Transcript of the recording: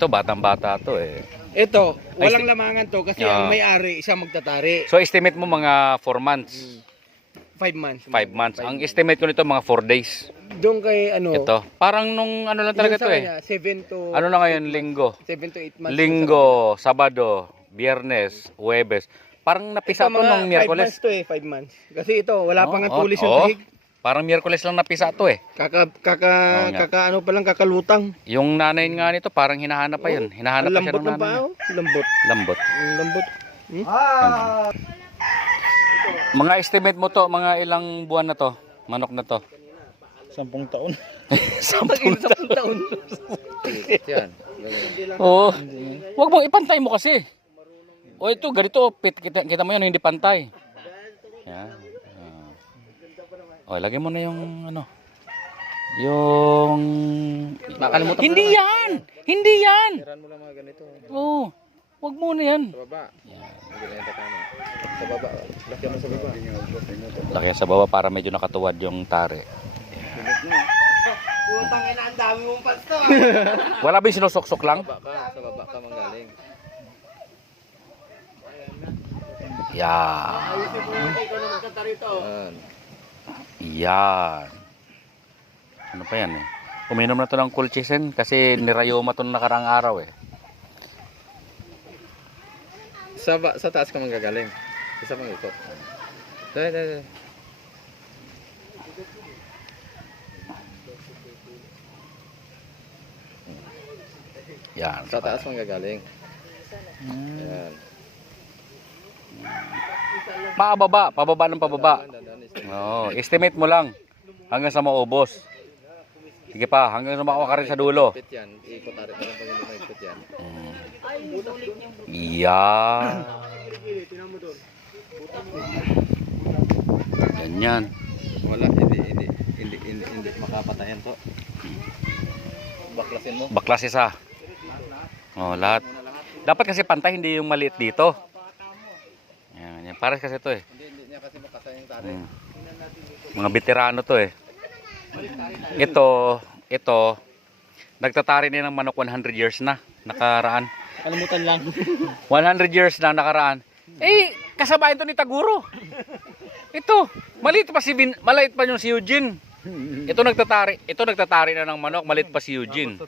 Ito, batang-bata to eh. Ito, walang lamangan to kasi ang may-ari siya magtatari. So, estimate mo mga 4 months. 5 months. 5 months. Ang estimate ko nito mga 4 days. Doon kay ano? Ito. Parang nung ano lang talaga to eh. 7 to Ano na ngayon? Linggo. 7 to 8 months. Linggo, Sabado, Biyernes, Huwebes. Parang napisa to nung 5 Miyerkules. months to eh, 5 months. Kasi ito, wala pang tulis yung tahig. Parang Miyerkules lang napisa to eh. Ano pa lang kakalutang. Yung nanay nga nito parang hinahanap pa yun. Hinahanap pa siya ng nanay. Lambot. Lambot. Lambot. Mga estimate mo to, mga ilang buwan na to, manok na to. 10 taon. 10 taon. Yan. Oo. Huwag mong ipantay mo kasi. O ito, ganito, kita mo yun, hindi pantay. Yan. O, lagay mo na yung ano. Yung... Nakalimutan Hindi yan! Hindi yan! Tiran mo lang mga ganito. Oo. Huwag mo na yan. Sa baba. Ganito tama. Sa baba. Laki mo sa baba. Laki sa baba para medyo nakatuwad yung tare. Putang ina, ang dami mong pasto. Wala ba yung sinusuksok lang? Sa baba ka manggaling. Yan. Ayusin mo yung ikaw na magtatari to. Yan. Yan. Ano pa yan eh? Uminom na to ng kulchisen kasi nirayoma to nakarang araw eh. Sa taas ka manggagaling. Isa pang ikot. Dahil. Yan. Sa taas manggagaling. Yan. Pababa ng pababa. Oo, estimate mo lang hanggang sa maubos. Sige pa, hanggang sa makuha ka rin sa dulo. Ikot yan. Ikot tarik na lang pag hindi maikot yan. Yan. Ganyan. Wala, hindi makapatayan to. Baklasin mo. Baklas isa. Oh, lahat. Dapat kasi pantay, hindi yung maliit dito. Yan, yan. Pares kasi to eh. Hindi niya kasi makasaya yung tarik. Mga veterano to eh. Ito, nagtatari din ng manok 100 years na nakaraan. Kalimutan lang. 100 years na nakaraan. Eh, kasabayan to ni Taguro. Ito, maliit pa yung si Eugene. Ito nagtatari na ng manok, maliit pa si Eugene.